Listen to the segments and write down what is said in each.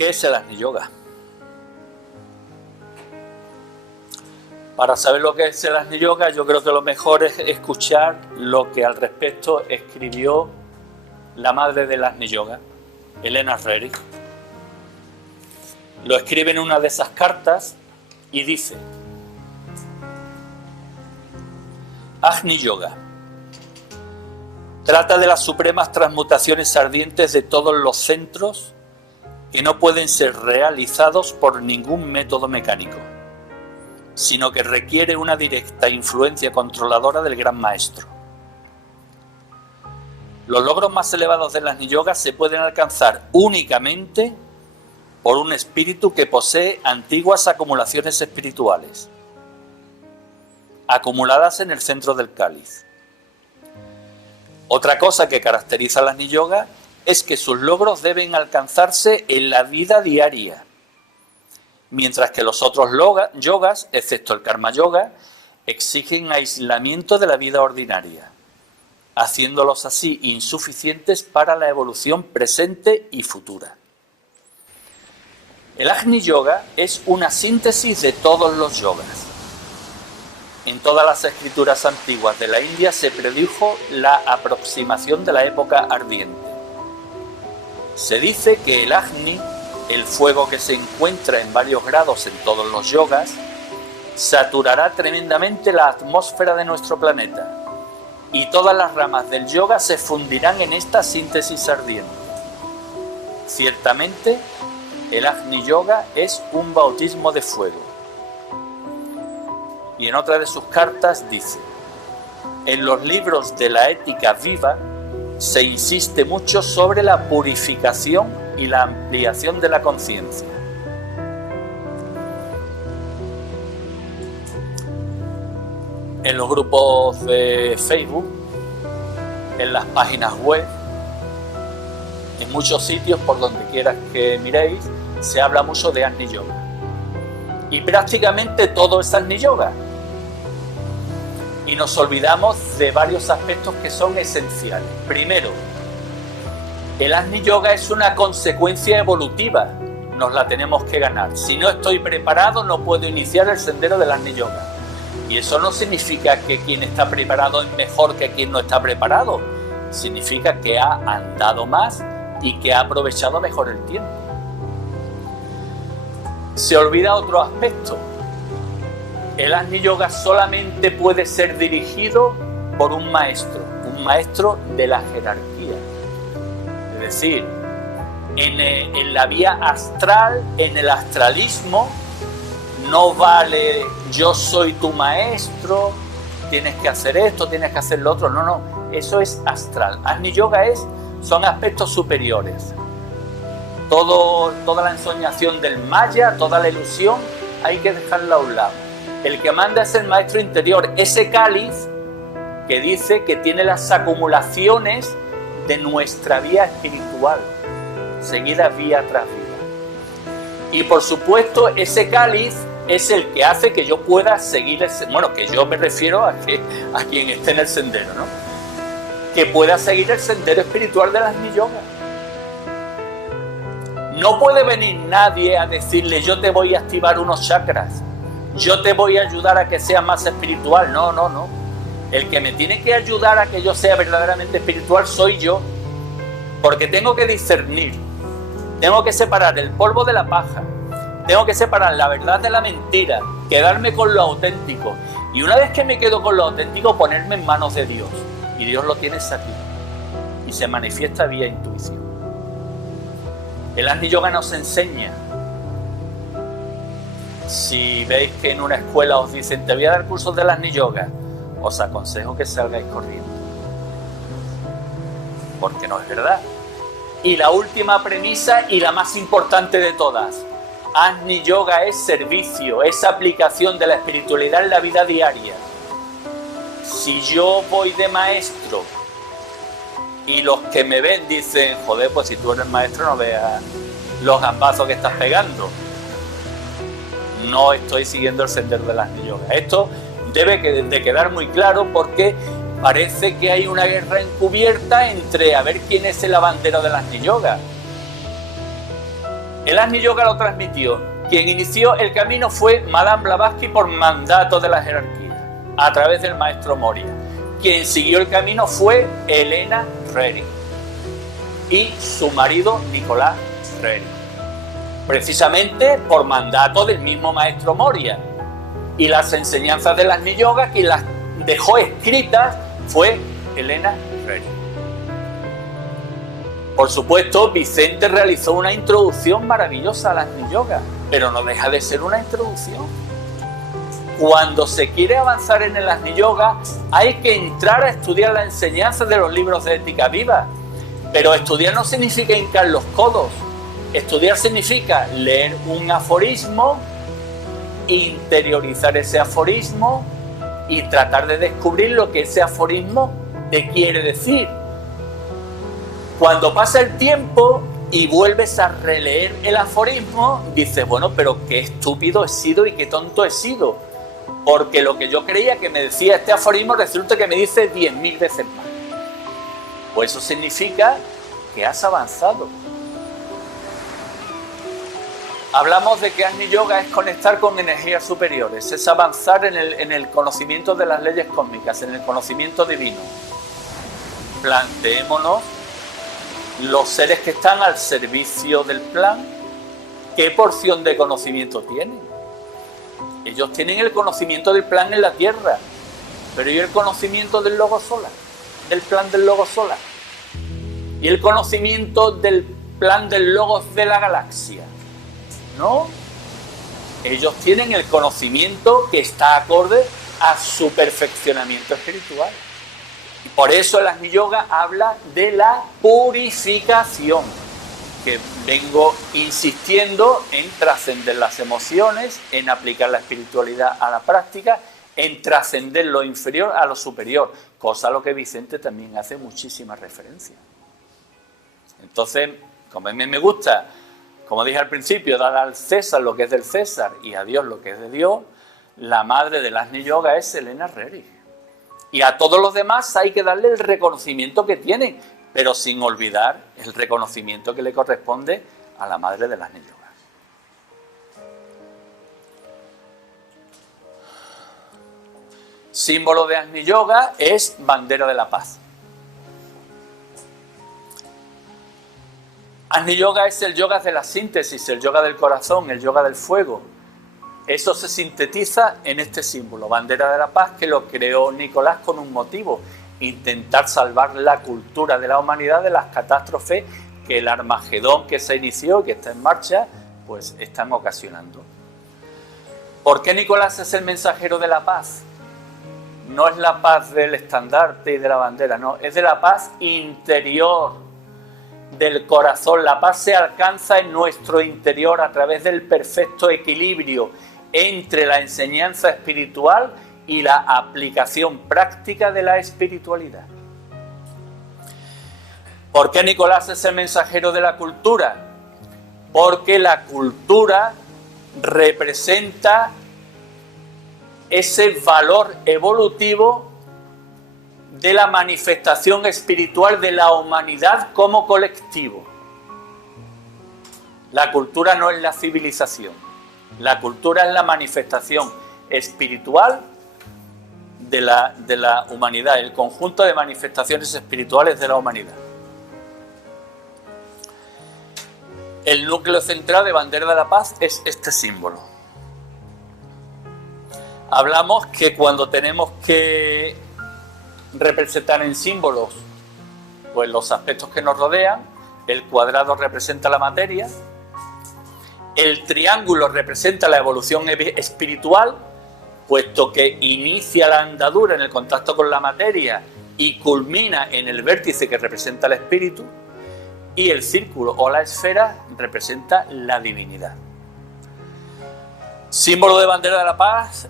¿Qué es el Agni Yoga? Para saber lo que es el Agni Yoga, yo creo que lo mejor es escuchar lo que al respecto escribió la madre del Agni Yoga, Helena Rering. Lo escribe en una de esas cartas y dice: Agni Yoga trata de las supremas transmutaciones ardientes de todos los centros que no pueden ser realizados por ningún método mecánico, sino que requiere una directa influencia controladora del Gran Maestro. Los logros más elevados del Agni Yoga se pueden alcanzar únicamente por un espíritu que posee antiguas acumulaciones espirituales, acumuladas en el centro del cáliz. Otra cosa que caracteriza al Agni Yoga es que sus logros deben alcanzarse en la vida diaria, mientras que los otros yogas, excepto el Karma Yoga, exigen aislamiento de la vida ordinaria, haciéndolos así insuficientes para la evolución presente y futura. El Agni Yoga es una síntesis de todos los yogas. En todas las escrituras antiguas de la India se predijo la aproximación de la época ardiente. Se dice que el Agni, el fuego que se encuentra en varios grados en todos los yogas, saturará tremendamente la atmósfera de nuestro planeta y todas las ramas del yoga se fundirán en esta síntesis ardiente. Ciertamente, el Agni Yoga es un bautismo de fuego. Y en otra de sus cartas dice: en los libros de la ética viva se insiste mucho sobre la purificación y la ampliación de la conciencia. En los grupos de Facebook, en las páginas web, en muchos sitios, por donde quieras que miréis, se habla mucho de Agni Yoga. Y prácticamente todo es Agni Yoga. Y nos olvidamos de varios aspectos que son esenciales. Primero, el Agni Yoga es una consecuencia evolutiva. Nos la tenemos que ganar. Si no estoy preparado, no puedo iniciar el sendero del Agni Yoga. Y eso no significa que quien está preparado es mejor que quien no está preparado. Significa que ha andado más y que ha aprovechado mejor el tiempo. Se olvida otro aspecto. El Agni Yoga solamente puede ser dirigido por un maestro de la jerarquía. Es decir, en la vía astral, en el astralismo, no vale yo soy tu maestro, tienes que hacer esto, tienes que hacer lo otro. No, eso es astral. Agni Yoga son aspectos superiores. Toda la ensoñación del maya, toda la ilusión, hay que dejarla a un lado. El que manda es el maestro interior, ese cáliz que dice que tiene las acumulaciones de nuestra vía espiritual, seguida vía tras vía. Y por supuesto, ese cáliz es el que hace que yo pueda seguir, que yo me refiero a quien esté en el sendero, ¿no? Que pueda seguir el sendero espiritual del Agni Yoga. No puede venir nadie a decirle: yo te voy a activar unos chakras, yo te voy a ayudar a que seas más espiritual. No. El que me tiene que ayudar a que yo sea verdaderamente espiritual soy yo, porque tengo que discernir, tengo que separar el polvo de la paja, tengo que separar la verdad de la mentira, quedarme con lo auténtico, y una vez que me quedo con lo auténtico, ponerme en manos de Dios, y Dios lo tienes aquí, y se manifiesta vía intuición. El Agni Yoga nos enseña. Si veis que en una escuela os dicen: te voy a dar cursos del Agni Yoga, os aconsejo que salgáis corriendo, porque no es verdad. Y la última premisa y la más importante de todas: Agni Yoga es servicio, es aplicación de la espiritualidad en la vida diaria. Si yo voy de maestro y los que me ven dicen: joder, pues si tú eres maestro no veas los gambazos que estás pegando, no estoy siguiendo el sendero del Agni Yoga. Esto debe de quedar muy claro, porque parece que hay una guerra encubierta entre a ver quién es el abandero del Agni Yoga. El Agni Yoga lo transmitió. Quien inició el camino fue Madame Blavatsky por mandato de la jerarquía, a través del maestro Moria. Quien siguió el camino fue Elena Rering y su marido Nicolás Rering, precisamente por mandato del mismo maestro Moria. Y las enseñanzas del Agni Yoga, quien las dejó escritas, fue Elena Rering. Por supuesto, Vicente realizó una introducción maravillosa al Agni Yoga, pero no deja de ser una introducción. Cuando se quiere avanzar en el Agni Yoga, hay que entrar a estudiar la enseñanza de los libros de ética viva. Pero estudiar no significa hincar los codos. Estudiar significa leer un aforismo, interiorizar ese aforismo y tratar de descubrir lo que ese aforismo te quiere decir. Cuando pasa el tiempo y vuelves a releer el aforismo, dices, bueno, pero qué estúpido he sido y qué tonto he sido. Porque lo que yo creía que me decía este aforismo resulta que me dice 10.000 veces más. Pues eso significa que has avanzado. Hablamos de que Agni Yoga es conectar con energías superiores, es avanzar en el conocimiento de las leyes cósmicas, en el conocimiento divino. Planteémonos los seres que están al servicio del plan, ¿qué porción de conocimiento tienen? Ellos tienen el conocimiento del plan en la Tierra, pero ¿y el conocimiento del Logo Solar? Del plan del Logo Solar. ¿Y el conocimiento del plan del Logos de la galaxia? ¿No? Ellos tienen el conocimiento que está acorde a su perfeccionamiento espiritual. Y por eso el Agni Yoga habla de la purificación, que vengo insistiendo en trascender las emociones, en aplicar la espiritualidad a la práctica, en trascender lo inferior a lo superior, cosa a lo que Vicente también hace muchísima referencia. Entonces, como a mí me gusta, como dije al principio, dar al César lo que es del César y a Dios lo que es de Dios, la madre del Agni Yoga es Elena Rering. Y a todos los demás hay que darle el reconocimiento que tienen, pero sin olvidar el reconocimiento que le corresponde a la madre del Agni Yoga. Símbolo de Agni Yoga es bandera de la paz. Agni Yoga es el yoga de la síntesis, el yoga del corazón, el yoga del fuego. Eso se sintetiza en este símbolo, bandera de la paz, que lo creó Nicolás con un motivo: intentar salvar la cultura de la humanidad de las catástrofes que el Armagedón que se inició, que está en marcha, pues están ocasionando. ¿Por qué Nicolás es el mensajero de la paz? No es la paz del estandarte y de la bandera, no, es de la paz interior, del corazón. La paz se alcanza en nuestro interior a través del perfecto equilibrio entre la enseñanza espiritual y la aplicación práctica de la espiritualidad. ¿Por qué Nicolás es el mensajero de la cultura? Porque la cultura representa ese valor evolutivo de la manifestación espiritual de la humanidad como colectivo. La cultura no es la civilización, la cultura es la manifestación espiritual de la humanidad, el conjunto de manifestaciones espirituales de la humanidad. El núcleo central de Bandera de la Paz es este símbolo. Hablamos que cuando tenemos que representar en símbolos pues los aspectos que nos rodean, el cuadrado representa la materia, el triángulo representa la evolución espiritual, puesto que inicia la andadura en el contacto con la materia y culmina en el vértice que representa el espíritu, y el círculo o la esfera representa la divinidad. Símbolo de Bandera de la Paz,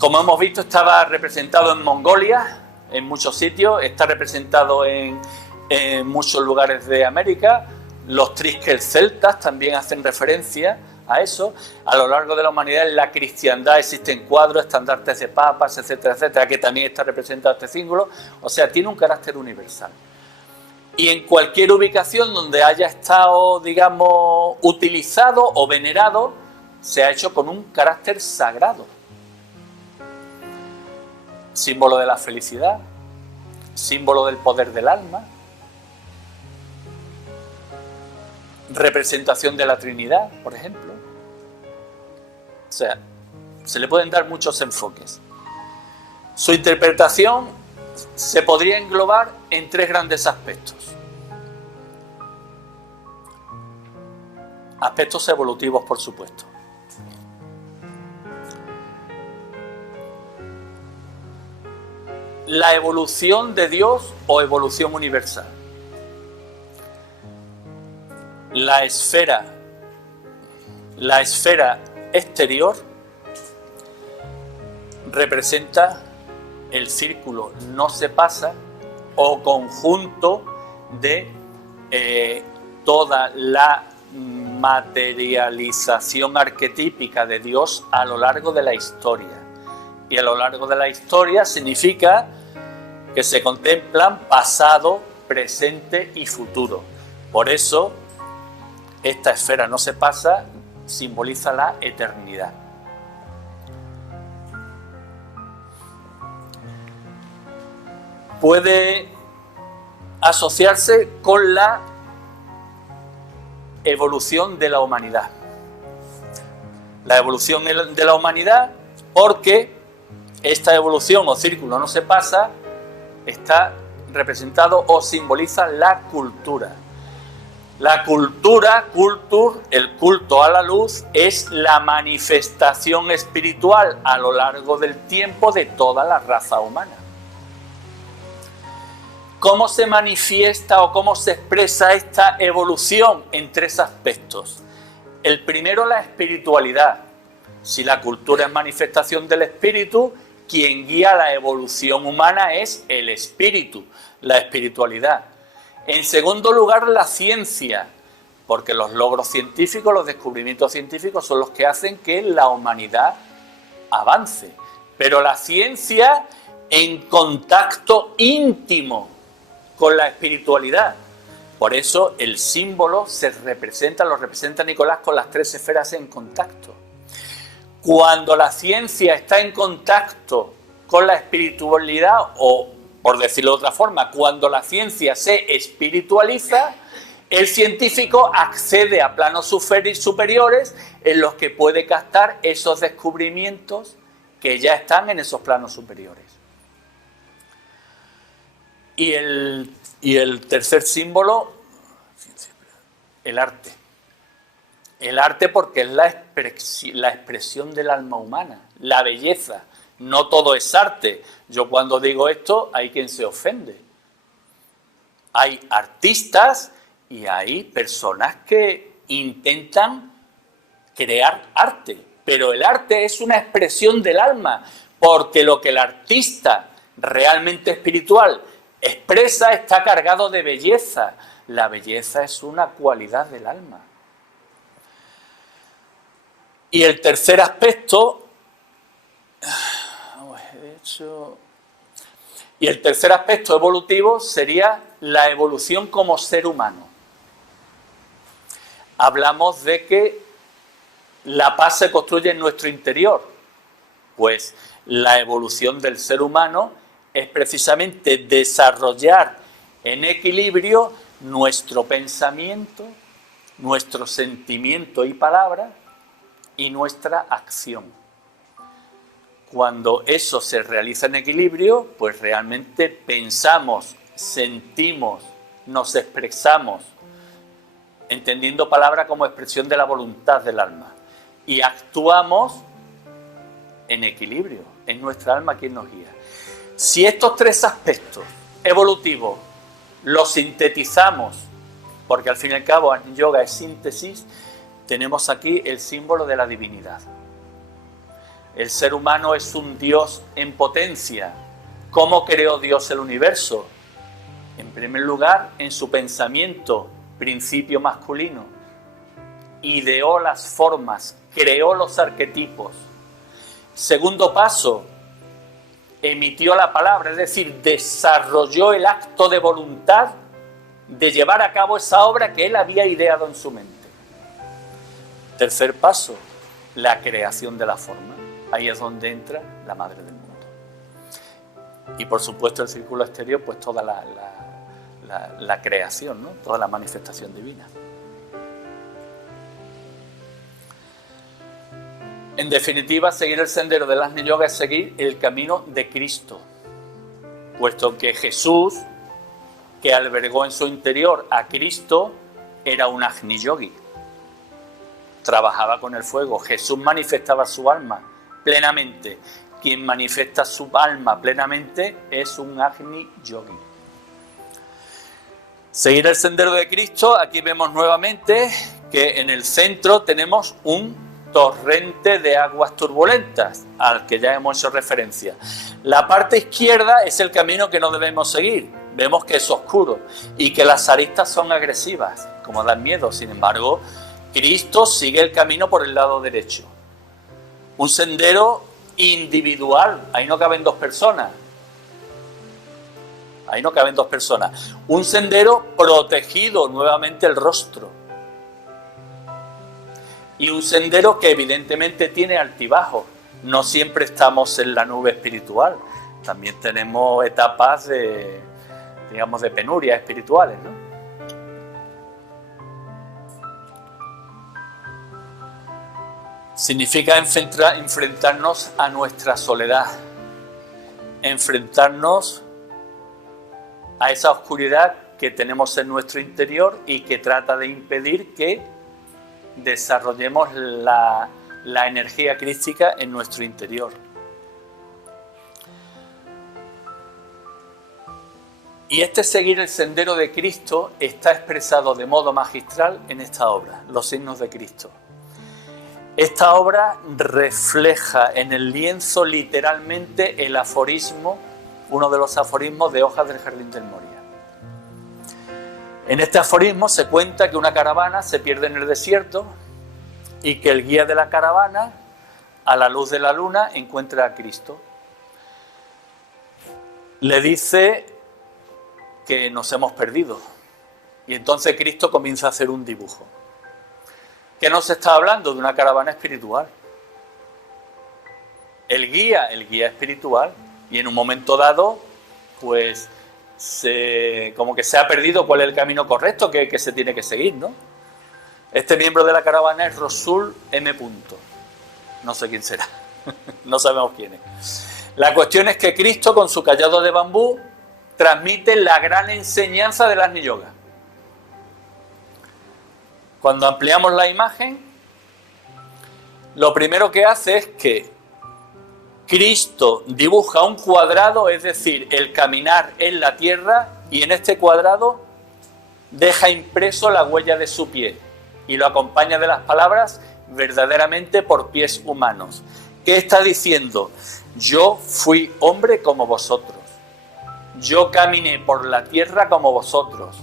como hemos visto, estaba representado en Mongolia, en muchos sitios, está representado en muchos lugares de América. Los trisques celtas también hacen referencia a eso. A lo largo de la humanidad, en la cristiandad existen cuadros, estandartes de papas, etcétera, etcétera, que también está representado este símbolo. O sea, tiene un carácter universal. y en cualquier ubicación donde haya estado, digamos, utilizado o venerado, se ha hecho con un carácter sagrado. Símbolo de la felicidad, símbolo del poder del alma, representación de la Trinidad, por ejemplo. O sea, se le pueden dar muchos enfoques. Su interpretación se podría englobar en tres grandes aspectos. Aspectos evolutivos, por supuesto. La evolución de Dios o evolución universal. La esfera exterior representa el círculo no se pasa o conjunto de toda la materialización arquetípica de Dios a lo largo de la historia. Y a lo largo de la historia significa que se contemplan pasado, presente y futuro. Por eso, esta esfera no se pasa simboliza la eternidad. Puede asociarse con la evolución de la humanidad. La evolución de la humanidad, porque esta evolución o círculo no se pasa, está representado o simboliza la cultura. La cultura, el culto a la luz, es la manifestación espiritual a lo largo del tiempo de toda la raza humana. ¿Cómo se manifiesta o cómo se expresa esta evolución? En tres aspectos. El primero, la espiritualidad. Si la cultura es manifestación del espíritu, quien guía la evolución humana es el espíritu, la espiritualidad. En segundo lugar, la ciencia, porque los logros científicos, los descubrimientos científicos son los que hacen que la humanidad avance. Pero la ciencia en contacto íntimo con la espiritualidad. Por eso el símbolo lo representa Nicolás con las tres esferas en contacto. Cuando la ciencia está en contacto con la espiritualidad, o por decirlo de otra forma, cuando la ciencia se espiritualiza, el científico accede a planos superiores en los que puede captar esos descubrimientos que ya están en esos planos superiores. Y el tercer símbolo, el arte. El arte porque es la expresión del alma humana, la belleza. No todo es arte. Yo cuando digo esto, hay quien se ofende. Hay artistas y hay personas que intentan crear arte. Pero el arte es una expresión del alma, porque lo que el artista realmente espiritual expresa está cargado de belleza. La belleza es una cualidad del alma. Y el tercer aspecto, evolutivo sería la evolución como ser humano. Hablamos de que la paz se construye en nuestro interior. Pues la evolución del ser humano es precisamente desarrollar en equilibrio nuestro pensamiento, nuestro sentimiento y palabra y nuestra acción. Cuando eso se realiza en equilibrio, pues realmente pensamos, sentimos, nos expresamos, entendiendo palabra como expresión de la voluntad del alma, y actuamos en equilibrio, es nuestra alma quien nos guía. Si estos tres aspectos evolutivos los sintetizamos, porque al fin y al cabo en yoga es síntesis, tenemos aquí el símbolo de la divinidad. El ser humano es un Dios en potencia. ¿Cómo creó Dios el universo? En primer lugar, en su pensamiento, principio masculino. Ideó las formas, creó los arquetipos. Segundo paso, emitió la palabra, es decir, desarrolló el acto de voluntad de llevar a cabo esa obra que él había ideado en su mente. Tercer paso, la creación de la forma. Ahí es donde entra la madre del mundo. Y por supuesto el círculo exterior, pues toda la creación, ¿no? Toda la manifestación divina. En definitiva, seguir el sendero del Agni Yoga es seguir el camino de Cristo, puesto que Jesús, que albergó en su interior a Cristo, era un Agni Yogi. Trabajaba con el fuego. Jesús manifestaba su alma plenamente. Quien manifiesta su alma plenamente es un Agni Yogi. Seguir el sendero de Cristo, aquí vemos nuevamente que en el centro tenemos un torrente de aguas turbulentas, al que ya hemos hecho referencia. La parte izquierda es el camino que no debemos seguir. Vemos que es oscuro y que las aristas son agresivas, como dan miedo. Sin embargo, Cristo sigue el camino por el lado derecho. Un sendero individual, ahí no caben dos personas. Ahí no caben dos personas. Un sendero protegido, nuevamente el rostro. Y un sendero que evidentemente tiene altibajos. No siempre estamos en la nube espiritual. También tenemos etapas de penurias espirituales, ¿no? Significa enfrentarnos a nuestra soledad, enfrentarnos a esa oscuridad que tenemos en nuestro interior y que trata de impedir que desarrollemos la energía crística en nuestro interior. Y este seguir el sendero de Cristo está expresado de modo magistral en esta obra, Los signos de Cristo. Esta obra refleja en el lienzo literalmente el aforismo, uno de los aforismos de Hojas del Jardín del Moria. En este aforismo se cuenta que una caravana se pierde en el desierto y que el guía de la caravana, a la luz de la luna, encuentra a Cristo. Le dice que nos hemos perdido y entonces Cristo comienza a hacer un dibujo. ¿Qué nos está hablando? De una caravana espiritual. El guía espiritual, y en un momento dado, pues, como que se ha perdido cuál es el camino correcto que se tiene que seguir, ¿no? Este miembro de la caravana es Rosul M. No sé quién será, no sabemos quién es. La cuestión es que Cristo, con su cayado de bambú, transmite la gran enseñanza del Agni Yoga. Cuando ampliamos la imagen, lo primero que hace es que Cristo dibuja un cuadrado, es decir, el caminar en la tierra, y en este cuadrado deja impreso la huella de su pie y lo acompaña de las palabras verdaderamente por pies humanos. ¿Qué está diciendo? Yo fui hombre como vosotros, yo caminé por la tierra como vosotros,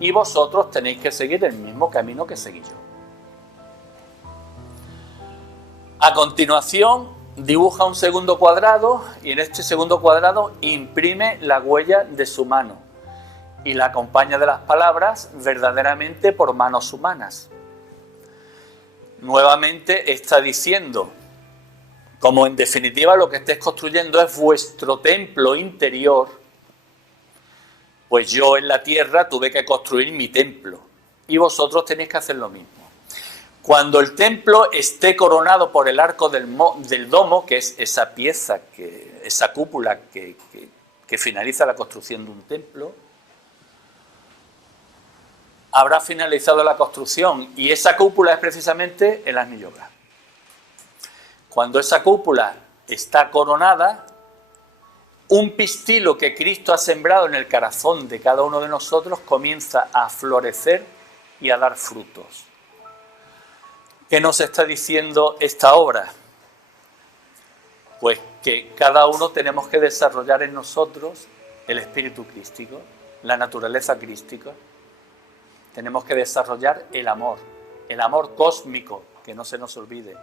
y vosotros tenéis que seguir el mismo camino que seguí yo. A continuación, dibuja un segundo cuadrado y en este segundo cuadrado imprime la huella de su mano y la acompaña de las palabras verdaderamente por manos humanas. Nuevamente está diciendo, como en definitiva lo que estáis construyendo es vuestro templo interior, pues yo en la tierra tuve que construir mi templo y vosotros tenéis que hacer lo mismo. Cuando el templo esté coronado por el arco del domo, que es esa pieza, esa cúpula que finaliza la construcción de un templo, habrá finalizado la construcción y esa cúpula es precisamente el Agni Yoga. Cuando esa cúpula está coronada, un pistilo que Cristo ha sembrado en el corazón de cada uno de nosotros comienza a florecer y a dar frutos. ¿Qué nos está diciendo esta obra? Pues que cada uno tenemos que desarrollar en nosotros el espíritu crístico, la naturaleza crística. Tenemos que desarrollar el amor cósmico, que no se nos olvide.